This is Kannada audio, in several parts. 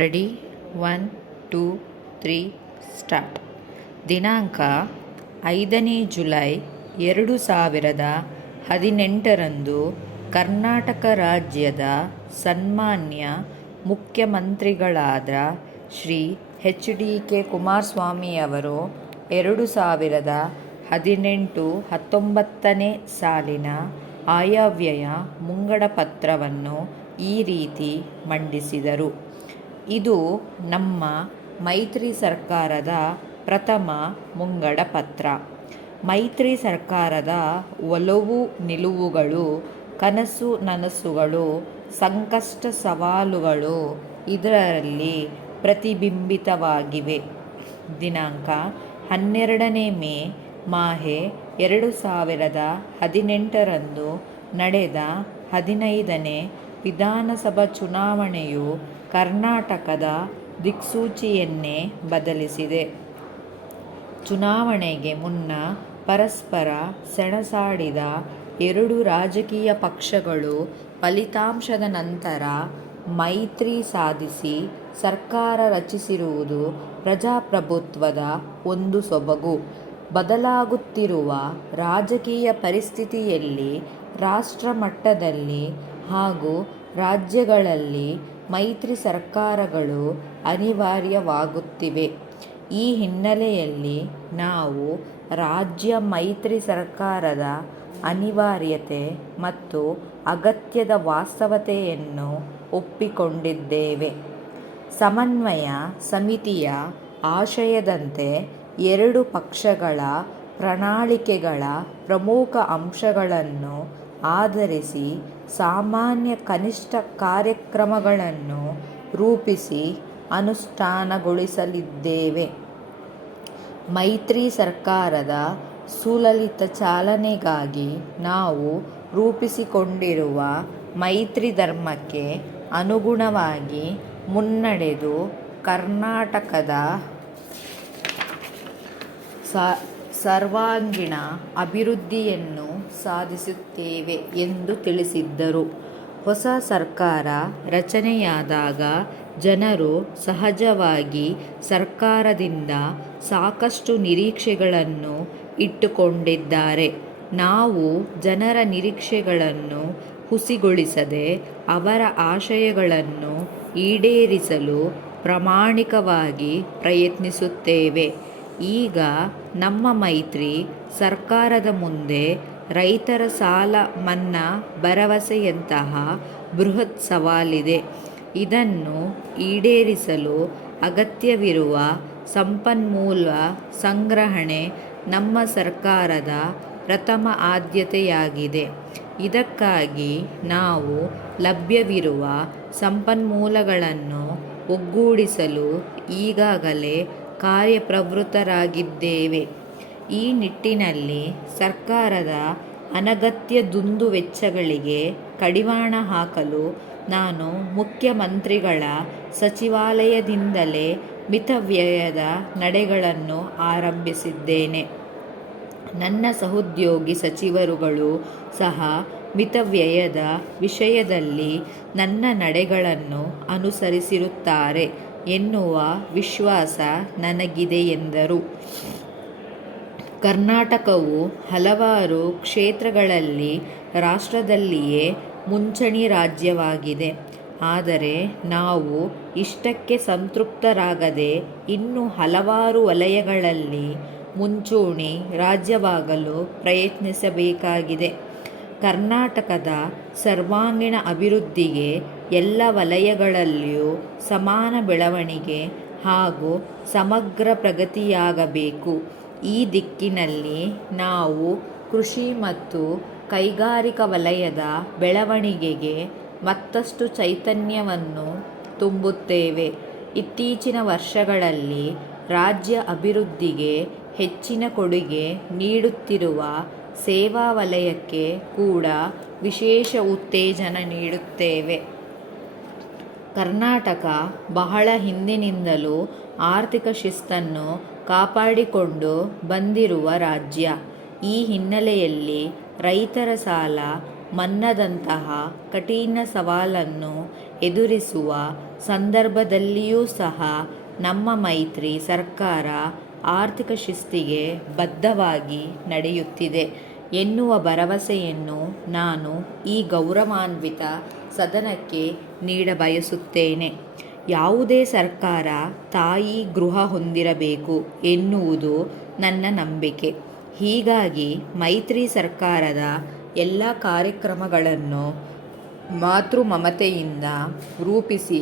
Ready 1 2 3 start. ದಿನಾಂಕ 5ನೇ ಜುಲೈ 2018 ಕರ್ನಾಟಕ ರಾಜ್ಯದ ಸನ್ಮಾನ್ಯ ಮುಖ್ಯಮಂತ್ರಿಗಳಾದ ಶ್ರೀ ಎಚ್.ಡಿ.ಕೆ. ಕುಮಾರಸ್ವಾಮಿಯವರು 2018-19ನೇ ಸಾಲಿನ ಆಯವ್ಯಯ ಮುಂಗಡ ಪತ್ರವನ್ನು ಈ ರೀತಿ ಮಂಡಿಸಿದರು. ಇದು ನಮ್ಮ ಮೈತ್ರಿ ಸರ್ಕಾರದ ಪ್ರಥಮ ಮುಂಗಡ ಪತ್ರ. ಮೈತ್ರಿ ಸರ್ಕಾರದ ಒಲವು ನಿಲುವುಗಳು, ಕನಸು ನನಸುಗಳು, ಸಂಕಷ್ಟ ಸವಾಲುಗಳು ಇದರಲ್ಲಿ ಪ್ರತಿಬಿಂಬಿತವಾಗಿವೆ. ದಿನಾಂಕ 12ನೇ ಮೇ ಮಾಹೆ 2018 ನಡೆದ 15ನೇ ವಿಧಾನಸಭಾ ಚುನಾವಣೆಯು ಕರ್ನಾಟಕದ ದಿಕ್ಸೂಚಿಯನ್ನೇ ಬದಲಿಸಿದೆ. ಚುನಾವಣೆಗೆ ಮುನ್ನ ಪರಸ್ಪರ ಸೆಣಸಾಡಿದ ಎರಡು ರಾಜಕೀಯ ಪಕ್ಷಗಳು ಫಲಿತಾಂಶದ ನಂತರ ಮೈತ್ರಿ ಸಾಧಿಸಿ ಸರ್ಕಾರ ರಚಿಸಿರುವುದು ಪ್ರಜಾಪ್ರಭುತ್ವದ ಒಂದು ಸೊಬಗು. ಬದಲಾಗುತ್ತಿರುವ ರಾಜಕೀಯ ಪರಿಸ್ಥಿತಿಯಲ್ಲಿ ರಾಷ್ಟ್ರ ಮಟ್ಟದಲ್ಲಿ ಹಾಗೂ ರಾಜ್ಯಗಳಲ್ಲಿ ಮೈತ್ರಿ ಸರ್ಕಾರಗಳು ಅನಿವಾರ್ಯವಾಗುತ್ತಿವೆ. ಈ ಹಿನ್ನೆಲೆಯಲ್ಲಿ ನಾವು ರಾಜ್ಯ ಮೈತ್ರಿ ಸರ್ಕಾರದ ಅನಿವಾರ್ಯತೆ ಮತ್ತು ಅಗತ್ಯದ ವಾಸ್ತವತೆಯನ್ನು ಒಪ್ಪಿಕೊಂಡಿದ್ದೇವೆ. ಸಮನ್ವಯ ಸಮಿತಿಯ ಆಶಯದಂತೆ ಎರಡು ಪಕ್ಷಗಳ ಪ್ರಣಾಳಿಕೆಗಳ ಪ್ರಮುಖ ಅಂಶಗಳನ್ನು ಆಧರಿಸಿ ಸಾಮಾನ್ಯ ಕನಿಷ್ಠ ಕಾರ್ಯಕ್ರಮಗಳನ್ನು ರೂಪಿಸಿ ಅನುಷ್ಠಾನಗೊಳಿಸಲಿದ್ದೇವೆ. ಮೈತ್ರಿ ಸರ್ಕಾರದ ಸುಲಲಿತ ಚಾಲನೆಗಾಗಿ ನಾವು ರೂಪಿಸಿಕೊಂಡಿರುವ ಮೈತ್ರಿ ಧರ್ಮಕ್ಕೆ ಅನುಗುಣವಾಗಿ ಮುನ್ನಡೆದು ಕರ್ನಾಟಕದ ಸರ್ವಾಂಗೀಣ ಅಭಿವೃದ್ಧಿಯನ್ನು ಸಾಧಿಸುತ್ತೇವೆ ಎಂದು ತಿಳಿಸಿದ್ದರು. ಹೊಸ ಸರ್ಕಾರ ರಚನೆಯಾದಾಗ ಜನರು ಸಹಜವಾಗಿ ಸರ್ಕಾರದಿಂದ ಸಾಕಷ್ಟು ನಿರೀಕ್ಷೆಗಳನ್ನು ಇಟ್ಟುಕೊಂಡಿದ್ದಾರೆ. ನಾವು ಜನರ ನಿರೀಕ್ಷೆಗಳನ್ನು ಹುಸಿಗೊಳಿಸದೆ ಅವರ ಆಶಯಗಳನ್ನು ಈಡೇರಿಸಲು ಪ್ರಾಮಾಣಿಕವಾಗಿ ಪ್ರಯತ್ನಿಸುತ್ತೇವೆ. ಈಗ ನಮ್ಮ ಮೈತ್ರಿ ಸರ್ಕಾರದ ಮುಂದೆ ರೈತರ ಸಾಲ ಮನ್ನಾ ಭರವಸೆಯಂತಹ ಬೃಹತ್ ಸವಾಲಿದೆ. ಇದನ್ನು ಈಡೇರಿಸಲು ಅಗತ್ಯವಿರುವ ಸಂಪನ್ಮೂಲ ಸಂಗ್ರಹಣೆ ನಮ್ಮ ಸರ್ಕಾರದ ಪ್ರಥಮ ಆದ್ಯತೆಯಾಗಿದೆ. ಇದಕ್ಕಾಗಿ ನಾವು ಲಭ್ಯವಿರುವ ಸಂಪನ್ಮೂಲಗಳನ್ನು ಒಗ್ಗೂಡಿಸಲು ಈಗಾಗಲೇ ಕಾರ್ಯಪ್ರವೃತ್ತರಾಗಿದ್ದೇವೆ. ಈ ನಿಟ್ಟಿನಲ್ಲಿ ಸರ್ಕಾರದ ಅನಗತ್ಯ ದುಂದುವೆಚ್ಚಗಳಿಗೆ ಕಡಿವಾಣ ಹಾಕಲು ನಾನು ಮುಖ್ಯಮಂತ್ರಿಗಳ ಸಚಿವಾಲಯದಿಂದಲೇ ಮಿತವ್ಯಯದ ನಡೆಗಳನ್ನು ಆರಂಭಿಸಿದ್ದೇನೆ. ನನ್ನ ಸಹೋದ್ಯೋಗಿ ಸಚಿವರುಗಳು ಸಹ ಮಿತವ್ಯಯದ ವಿಷಯದಲ್ಲಿ ನನ್ನ ನಡೆಗಳನ್ನು ಅನುಸರಿಸಿರುತ್ತಾರೆ ಎನ್ನುವ ವಿಶ್ವಾಸ ನನಗಿದೆ ಎಂದರು. ಕರ್ನಾಟಕವು ಹಲವಾರು ಕ್ಷೇತ್ರಗಳಲ್ಲಿ ರಾಷ್ಟ್ರದಲ್ಲಿಯೇ ಮುಂಚೂಣಿ ರಾಜ್ಯವಾಗಿದೆ. ಆದರೆ ನಾವು ಇಷ್ಟಕ್ಕೆ ಸಂತೃಪ್ತರಾಗದೆ ಇನ್ನೂ ಹಲವಾರು ವಲಯಗಳಲ್ಲಿ ಮುಂಚೂಣಿ ರಾಜ್ಯವಾಗಲು ಪ್ರಯತ್ನಿಸಬೇಕಾಗಿದೆ. ಕರ್ನಾಟಕದ ಸರ್ವಾಂಗೀಣ ಅಭಿವೃದ್ಧಿಗೆ ಎಲ್ಲ ವಲಯಗಳಲ್ಲಿಯೂ ಸಮಾನ ಬೆಳವಣಿಗೆ ಹಾಗೂ ಸಮಗ್ರ ಪ್ರಗತಿಯಾಗಬೇಕು. ಈ ದಿಕ್ಕಿನಲ್ಲಿ ನಾವು ಕೃಷಿ ಮತ್ತು ಕೈಗಾರಿಕಾ ವಲಯದ ಬೆಳವಣಿಗೆಗೆ ಮತ್ತಷ್ಟು ಚೈತನ್ಯವನ್ನು ತುಂಬುತ್ತೇವೆ. ಇತ್ತೀಚಿನ ವರ್ಷಗಳಲ್ಲಿ ರಾಜ್ಯ ಅಭಿವೃದ್ಧಿಗೆ ಹೆಚ್ಚಿನ ಕೊಡುಗೆ ನೀಡುತ್ತಿರುವ ಸೇವಾ ವಲಯಕ್ಕೆ ಕೂಡ ವಿಶೇಷ ಉತ್ತೇಜನ ನೀಡುತ್ತೇವೆ. ಕರ್ನಾಟಕ ಬಹಳ ಹಿಂದಿನಿಂದಲೂ ಆರ್ಥಿಕ ಶಿಸ್ತನ್ನು ಕಾಪಾಡಿಕೊಂಡು ಬಂದಿರುವ ರಾಜ್ಯ. ಈ ಹಿನ್ನೆಲೆಯಲ್ಲಿ ರೈತರ ಸಾಲ ಮನ್ನದಂತಹ ಕಠಿಣ ಸವಾಲನ್ನು ಎದುರಿಸುವ ಸಂದರ್ಭದಲ್ಲಿಯೂ ಸಹ ನಮ್ಮ ಮೈತ್ರಿ ಸರ್ಕಾರ ಆರ್ಥಿಕ ಶಿಸ್ತಿಗೆ ಬದ್ಧವಾಗಿ ನಡೆಯುತ್ತಿದೆ ಎನ್ನುವ ಭರವಸೆಯನ್ನು ನಾನು ಈ ಗೌರವಾನ್ವಿತ ಸದನಕ್ಕೆ ನೀಡಬಯಸುತ್ತೇನೆ. ಯಾವುದೇ ಸರ್ಕಾರ ತಾಯಿ ಗೃಹ ಹೊಂದಿರಬೇಕು ಎನ್ನುವುದು ನನ್ನ ನಂಬಿಕೆ. ಹೀಗಾಗಿ ಮೈತ್ರಿ ಸರ್ಕಾರದ ಎಲ್ಲ ಕಾರ್ಯಕ್ರಮಗಳನ್ನು ಮಾತೃ ಮಮತೆಯಿಂದ ರೂಪಿಸಿ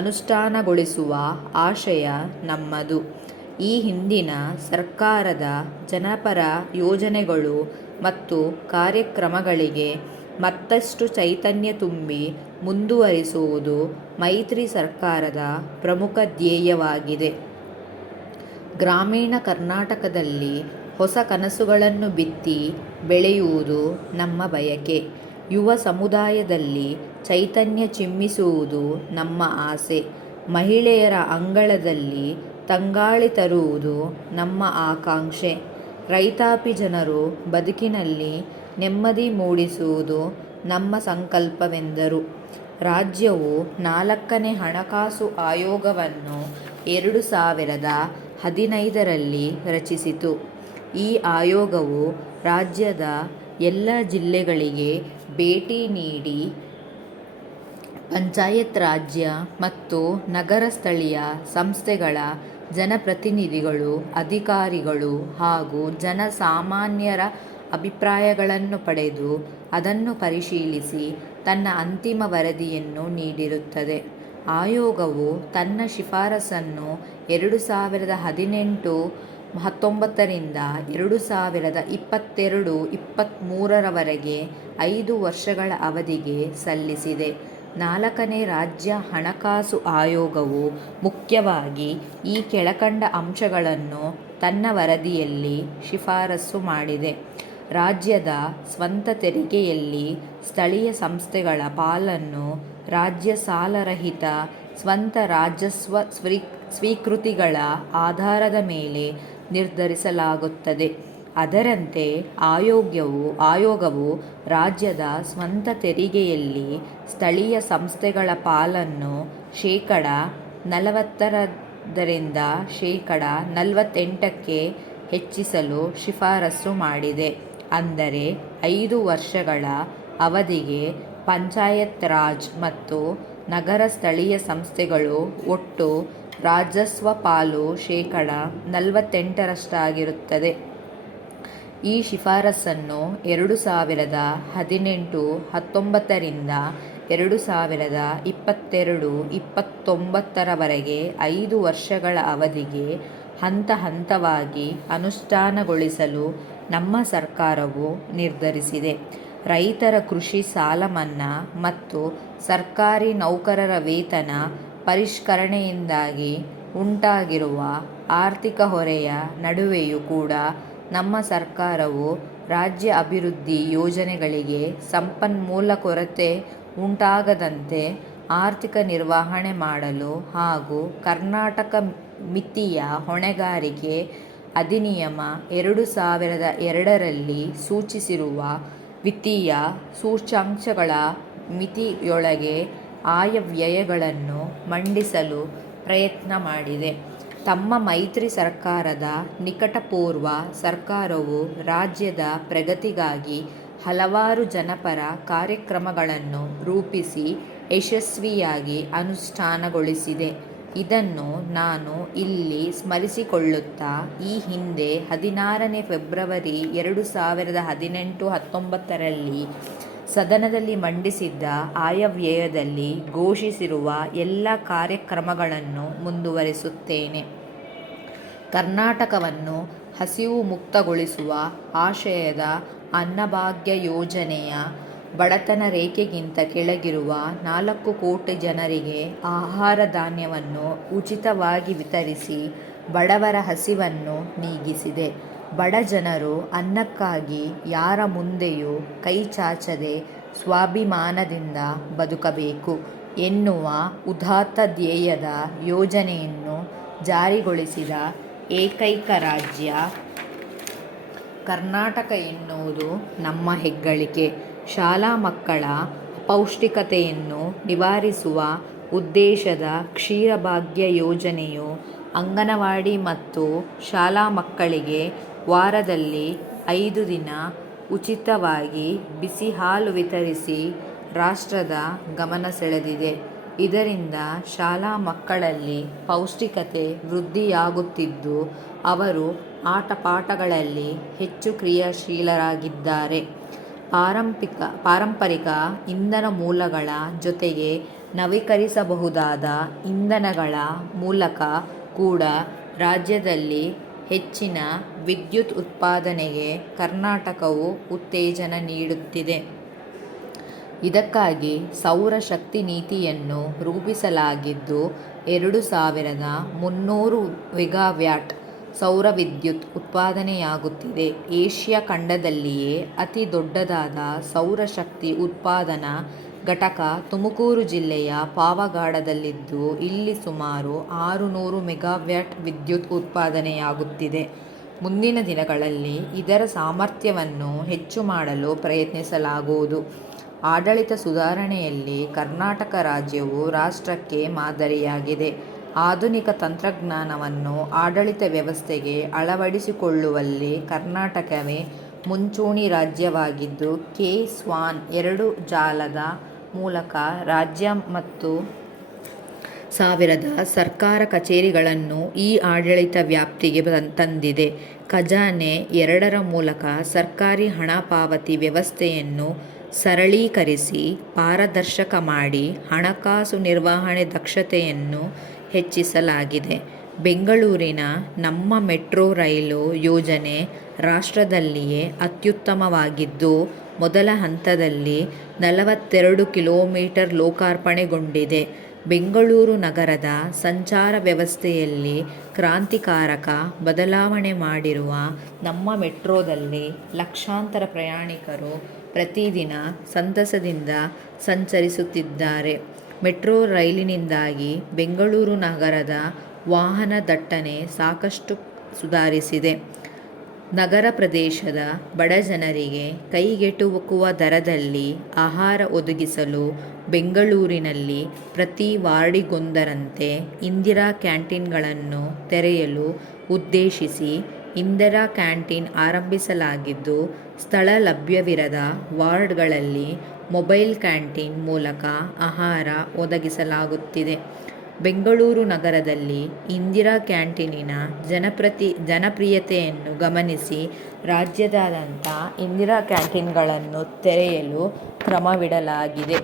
ಅನುಷ್ಠಾನಗೊಳಿಸುವ ಆಶಯ ನಮ್ಮದು. ಈ ಹಿಂದಿನ ಸರ್ಕಾರದ ಜನಪರ ಯೋಜನೆಗಳು ಮತ್ತು ಕಾರ್ಯಕ್ರಮಗಳಿಗೆ ಮತ್ತಷ್ಟು ಚೈತನ್ಯ ತುಂಬಿ ಮುಂದುವರಿಸುವುದು ಮೈತ್ರಿ ಸರ್ಕಾರದ ಪ್ರಮುಖ ಧ್ಯೇಯವಾಗಿದೆ. ಗ್ರಾಮೀಣ ಕರ್ನಾಟಕದಲ್ಲಿ ಹೊಸ ಕನಸುಗಳನ್ನು ಬಿತ್ತಿ ಬೆಳೆಯುವುದು ನಮ್ಮ ಬಯಕೆ. ಯುವ ಸಮುದಾಯದಲ್ಲಿ ಚೈತನ್ಯ ಚಿಮ್ಮಿಸುವುದು ನಮ್ಮ ಆಸೆ. ಮಹಿಳೆಯರ ಅಂಗಳದಲ್ಲಿ ತಂಗಾಳಿ ತರುವುದು ನಮ್ಮ ಆಕಾಂಕ್ಷೆ. ರೈತಾಪಿ ಜನರು ಬದುಕಿನಲ್ಲಿ ನೆಮ್ಮದಿ ಮೂಡಿಸುವುದು ನಮ್ಮ ಸಂಕಲ್ಪವೆಂದರು. ರಾಜ್ಯವು 4ನೇ ಹಣಕಾಸು ಆಯೋಗವನ್ನು 2015ರಲ್ಲಿ ರಚಿಸಿತು. ಈ ಆಯೋಗವು ರಾಜ್ಯದ ಎಲ್ಲ ಜಿಲ್ಲೆಗಳಿಗೆ ಭೇಟಿ ನೀಡಿ ಪಂಚಾಯತ್ ರಾಜ್ಯ ಮತ್ತು ನಗರ ಸ್ಥಳೀಯ ಸಂಸ್ಥೆಗಳ ಜನಪ್ರತಿನಿಧಿಗಳು, ಅಧಿಕಾರಿಗಳು ಹಾಗೂ ಜನಸಾಮಾನ್ಯರ ಅಭಿಪ್ರಾಯಗಳನ್ನು ಪಡೆದು ಅದನ್ನು ಪರಿಶೀಲಿಸಿ ತನ್ನ ಅಂತಿಮ ವರದಿಯನ್ನು ನೀಡಿರುತ್ತದೆ. ಆಯೋಗವು ತನ್ನ ಶಿಫಾರಸನ್ನು 2018-19ರಿಂದ 2022-23ರವರೆಗೆ 5 ವರ್ಷಗಳ ಅವಧಿಗೆ ಸಲ್ಲಿಸಿದೆ. 4ನೇ ರಾಜ್ಯ ಹಣಕಾಸು ಆಯೋಗವು ಮುಖ್ಯವಾಗಿ ಈ ಕೆಳಕಂಡ ಅಂಶಗಳನ್ನು ತನ್ನ ವರದಿಯಲ್ಲಿ ಶಿಫಾರಸು ಮಾಡಿದೆ. ರಾಜ್ಯದ ಸ್ವಂತ ತೆರಿಗೆಯಲ್ಲಿ ಸ್ಥಳೀಯ ಸಂಸ್ಥೆಗಳ ಪಾಲನ್ನು ರಾಜ್ಯ ಸಾಲರಹಿತ ಸ್ವಂತ ರಾಜಸ್ವ ಸ್ವೀಕೃತಿಗಳ ಆಧಾರದ ಮೇಲೆ ನಿರ್ಧರಿಸಲಾಗುತ್ತದೆ. ಅದರಂತೆ ಆಯೋಗವು ರಾಜ್ಯದ ಸ್ವಂತ ತೆರಿಗೆಯಲ್ಲಿ ಸ್ಥಳೀಯ ಸಂಸ್ಥೆಗಳ ಪಾಲನ್ನು ಶೇಕಡ 40ರಿಂದ ಶೇಕಡ 48ಕ್ಕೆ ಹೆಚ್ಚಿಸಲು ಶಿಫಾರಸು ಮಾಡಿದೆ. ಅಂದರೆ 5 ವರ್ಷಗಳ ಅವಧಿಗೆ ಪಂಚಾಯತ್ ರಾಜ್ ಮತ್ತು ನಗರ ಸ್ಥಳೀಯ ಸಂಸ್ಥೆಗಳು ಒಟ್ಟು ರಾಜಸ್ವ ಪಾಲು ಶೇಕಡ 48ರಷ್ಟಾಗಿರುತ್ತದೆ. ಈ ಶಿಫಾರಸನ್ನು 2018-19ರಿಂದ 2022-29ರವರೆಗೆ 5 ವರ್ಷಗಳ ಅವಧಿಗೆ ಹಂತ ಹಂತವಾಗಿ ಅನುಷ್ಠಾನಗೊಳಿಸಲು ನಮ್ಮ ಸರ್ಕಾರವು ನಿರ್ಧರಿಸಿದೆ. ರೈತರ ಕೃಷಿ ಸಾಲ ಮನ್ನಾ ಮತ್ತು ಸರ್ಕಾರಿ ನೌಕರರ ವೇತನ ಪರಿಷ್ಕರಣೆಯಿಂದಾಗಿ ಉಂಟಾಗಿರುವ ಆರ್ಥಿಕ ಹೊರೆಯ ನಡುವೆಯೂ ಕೂಡ ನಮ್ಮ ಸರ್ಕಾರವು ರಾಜ್ಯ ಅಭಿವೃದ್ಧಿ ಯೋಜನೆಗಳಿಗೆ ಸಂಪನ್ಮೂಲ ಕೊರತೆ ಉಂಟಾಗದಂತೆ ಆರ್ಥಿಕ ನಿರ್ವಹಣೆ ಮಾಡಲು ಹಾಗೂ ಕರ್ನಾಟಕ ಮಿತಿಯ ಹೊಣೆಗಾರಿಕೆ ಅಧಿನಿಯಮ 2002ರಲ್ಲಿ ಸೂಚಿಸಿರುವ ವಿತ್ತೀಯ ಸೂಚ್ಯಂಕಗಳ ಮಿತಿಯೊಳಗೆ ಆಯವ್ಯಯಗಳನ್ನು ಮಂಡಿಸಲು ಪ್ರಯತ್ನ ಮಾಡಿದೆ. ತಮ್ಮ ಮೈತ್ರಿ ಸರ್ಕಾರದ ನಿಕಟಪೂರ್ವ ಸರ್ಕಾರವು ರಾಜ್ಯದ ಪ್ರಗತಿಗಾಗಿ ಹಲವಾರು ಜನಪರ ಕಾರ್ಯಕ್ರಮಗಳನ್ನು ರೂಪಿಸಿ ಯಶಸ್ವಿಯಾಗಿ ಅನುಷ್ಠಾನಗೊಳಿಸಿದೆ. ಇದನ್ನು ನಾನು ಇಲ್ಲಿ ಸ್ಮರಿಸಿಕೊಳ್ಳುತ್ತಾ, ಈ ಹಿಂದೆ 16ನೇ ಫೆಬ್ರವರಿ 2018-19ರಲ್ಲಿ ಸದನದಲ್ಲಿ ಮಂಡಿಸಿದ್ದ ಆಯವ್ಯಯದಲ್ಲಿ ಘೋಷಿಸಿರುವ ಎಲ್ಲ ಕಾರ್ಯಕ್ರಮಗಳನ್ನು ಮುಂದುವರಿಸುತ್ತೇನೆ. ಕರ್ನಾಟಕವನ್ನು ಹಸಿವು ಮುಕ್ತಗೊಳಿಸುವ ಆಶಯದ ಅನ್ನಭಾಗ್ಯ ಯೋಜನೆಯ ಬಡತನ ರೇಖೆಗಿಂತ ಕೆಳಗಿರುವ 4 ಕೋಟಿ ಜನರಿಗೆ ಆಹಾರ ಧಾನ್ಯವನ್ನು ಉಚಿತವಾಗಿ ವಿತರಿಸಿ ಬಡವರ ಹಸಿವನ್ನು ನೀಗಿಸಿದೆ. ಬಡ ಜನರು ಅನ್ನಕ್ಕಾಗಿ ಯಾರ ಮುಂದೆಯೂ ಕೈ ಚಾಚದೆ ಸ್ವಾಭಿಮಾನದಿಂದ ಬದುಕಬೇಕು ಎನ್ನುವ ಉದಾತ್ತ ಧ್ಯೇಯದ ಯೋಜನೆಯನ್ನು ಜಾರಿಗೊಳಿಸಿದ ಏಕೈಕ ರಾಜ್ಯ ಕರ್ನಾಟಕ ಎನ್ನುವುದು ನಮ್ಮ ಹೆಗ್ಗಳಿಕೆ. ಶಾಲಾ ಮಕ್ಕಳ ಅಪೌಷ್ಟಿಕತೆಯನ್ನು ನಿವಾರಿಸುವ ಉದ್ದೇಶದ ಕ್ಷೀರಭಾಗ್ಯ ಯೋಜನೆಯು ಅಂಗನವಾಡಿ ಮತ್ತು ಶಾಲಾ ಮಕ್ಕಳಿಗೆ ವಾರದಲ್ಲಿ 5 ದಿನ ಉಚಿತವಾಗಿ ಬಿಸಿ ಹಾಲು ವಿತರಿಸಿ ರಾಷ್ಟ್ರದ ಗಮನ ಸೆಳೆದಿದೆ. ಇದರಿಂದ ಶಾಲಾ ಮಕ್ಕಳಲ್ಲಿ ಪೌಷ್ಟಿಕತೆ ವೃದ್ಧಿಯಾಗುತ್ತಿದ್ದು, ಅವರು ಆಟಪಾಠಗಳಲ್ಲಿ ಹೆಚ್ಚು ಕ್ರಿಯಾಶೀಲರಾಗಿದ್ದಾರೆ. ಪಾರಂಪರಿಕ ಇಂಧನ ಮೂಲಗಳ ಜೊತೆಗೆ ನವೀಕರಿಸಬಹುದಾದ ಇಂಧನಗಳ ಮೂಲಕ ಕೂಡ ರಾಜ್ಯದಲ್ಲಿ ಹೆಚ್ಚಿನ ವಿದ್ಯುತ್ ಉತ್ಪಾದನೆಗೆ ಕರ್ನಾಟಕವು ಉತ್ತೇಜನ ನೀಡುತ್ತಿದೆ. ಇದಕ್ಕಾಗಿ ಸೌರ ಶಕ್ತಿ ನೀತಿಯನ್ನು ರೂಪಿಸಲಾಗಿದ್ದು, 2300 ಮೆಗಾವ್ಯಾಟ್ ಸೌರ ವಿದ್ಯುತ್ ಉತ್ಪಾದನೆಯಾಗುತ್ತಿದೆ. ಏಷ್ಯಾ ಖಂಡದಲ್ಲಿಯೇ ಅತಿ ದೊಡ್ಡದಾದ ಸೌರಶಕ್ತಿ ಉತ್ಪಾದನಾ ಘಟಕ ತುಮಕೂರು ಜಿಲ್ಲೆಯ ಪಾವಗಡದಲ್ಲಿದ್ದು, ಇಲ್ಲಿ ಸುಮಾರು 600 ಮೆಗಾವ್ಯಾಟ್ ವಿದ್ಯುತ್ ಉತ್ಪಾದನೆಯಾಗುತ್ತಿದೆ. ಮುಂದಿನ ದಿನಗಳಲ್ಲಿ ಇದರ ಸಾಮರ್ಥ್ಯವನ್ನು ಹೆಚ್ಚು ಮಾಡಲು ಪ್ರಯತ್ನಿಸಲಾಗುವುದು. ಆಡಳಿತ ಸುಧಾರಣೆಯಲ್ಲಿ ಕರ್ನಾಟಕ ರಾಜ್ಯವು ರಾಷ್ಟ್ರಕ್ಕೆ ಮಾದರಿಯಾಗಿದೆ. ಆಧುನಿಕ ತಂತ್ರಜ್ಞಾನವನ್ನು ಆಡಳಿತ ವ್ಯವಸ್ಥೆಗೆ ಅಳವಡಿಸಿಕೊಳ್ಳುವಲ್ಲಿ ಕರ್ನಾಟಕವೇ ಮುಂಚೂಣಿ ರಾಜ್ಯವಾಗಿದ್ದು, ಕೆ-ಸ್ವಾನ್ 2 ಜಾಲದ ಮೂಲಕ ರಾಜ್ಯ ಮತ್ತು 1000 ಸರ್ಕಾರ ಕಚೇರಿಗಳನ್ನು ಈ ಆಡಳಿತ ವ್ಯಾಪ್ತಿಗೆ ತಂದಿದೆ. ಖಜಾನೆ 2 ಮೂಲಕ ಸರ್ಕಾರಿ ಹಣ ಪಾವತಿ ವ್ಯವಸ್ಥೆಯನ್ನು ಸರಳೀಕರಿಸಿ ಪಾರದರ್ಶಕ ಮಾಡಿ ಹಣಕಾಸು ನಿರ್ವಹಣೆ ದಕ್ಷತೆಯನ್ನು ಹೆಚ್ಚಿಸಲಾಗಿದೆ. ಬೆಂಗಳೂರಿನ ನಮ್ಮ ಮೆಟ್ರೋ ರೈಲು ಯೋಜನೆ ರಾಷ್ಟ್ರದಲ್ಲಿಯೇ ಅತ್ಯುತ್ತಮವಾಗಿದ್ದು, ಮೊದಲ ಹಂತದಲ್ಲಿ 42 ಕಿಲೋಮೀಟರ್ ಲೋಕಾರ್ಪಣೆಗೊಂಡಿದೆ. ಬೆಂಗಳೂರು ನಗರದ ಸಂಚಾರ ವ್ಯವಸ್ಥೆಯಲ್ಲಿ ಕ್ರಾಂತಿಕಾರಕ ಬದಲಾವಣೆ ಮಾಡಿರುವ ನಮ್ಮ ಮೆಟ್ರೋದಲ್ಲಿ ಲಕ್ಷಾಂತರ ಪ್ರಯಾಣಿಕರು ಪ್ರತಿದಿನ ಸಂತಸದಿಂದ ಸಂಚರಿಸುತ್ತಿದ್ದಾರೆ. ಮೆಟ್ರೋ ರೈಲಿನಿಂದಾಗಿ ಬೆಂಗಳೂರು ನಗರದ ವಾಹನ ದಟ್ಟಣೆ ಸಾಕಷ್ಟು ಸುಧಾರಿಸಿದೆ. ನಗರ ಪ್ರದೇಶದ ಬಡಜನರಿಗೆ ಕೈಗೆಟುಕುವ ದರದಲ್ಲಿ ಆಹಾರ ಒದಗಿಸಲು ಬೆಂಗಳೂರಿನಲ್ಲಿ ಪ್ರತಿ ವಾರ್ಡಿಗೊಂದರಂತೆ ಇಂದಿರಾ ಕ್ಯಾಂಟೀನ್ಗಳನ್ನು ತೆರೆಯಲು ಉದ್ದೇಶಿಸಿ ಇಂದಿರಾ ಕ್ಯಾಂಟೀನ್ ಆರಂಭಿಸಲಾಗಿದ್ದು, ಸ್ಥಳ ಲಭ್ಯವಿರದ ವಾರ್ಡ್ಗಳಲ್ಲಿ ಮೊಬೈಲ್ ಕ್ಯಾಂಟೀನ್ ಮೂಲಕ ಆಹಾರ ಒದಗಿಸಲಾಗುತ್ತಿದೆ. ಬೆಂಗಳೂರು ನಗರದಲ್ಲಿ ಇಂದಿರಾ ಕ್ಯಾಂಟೀನಿನ ಜನಪ್ರಿಯತೆಯನ್ನು ಗಮನಿಸಿ ರಾಜ್ಯಾದ್ಯಂತ ಇಂದಿರಾ ಕ್ಯಾಂಟೀನ್ಗಳನ್ನು ತೆರೆಯಲು ಕ್ರಮವಿಡಲಾಗಿದೆ.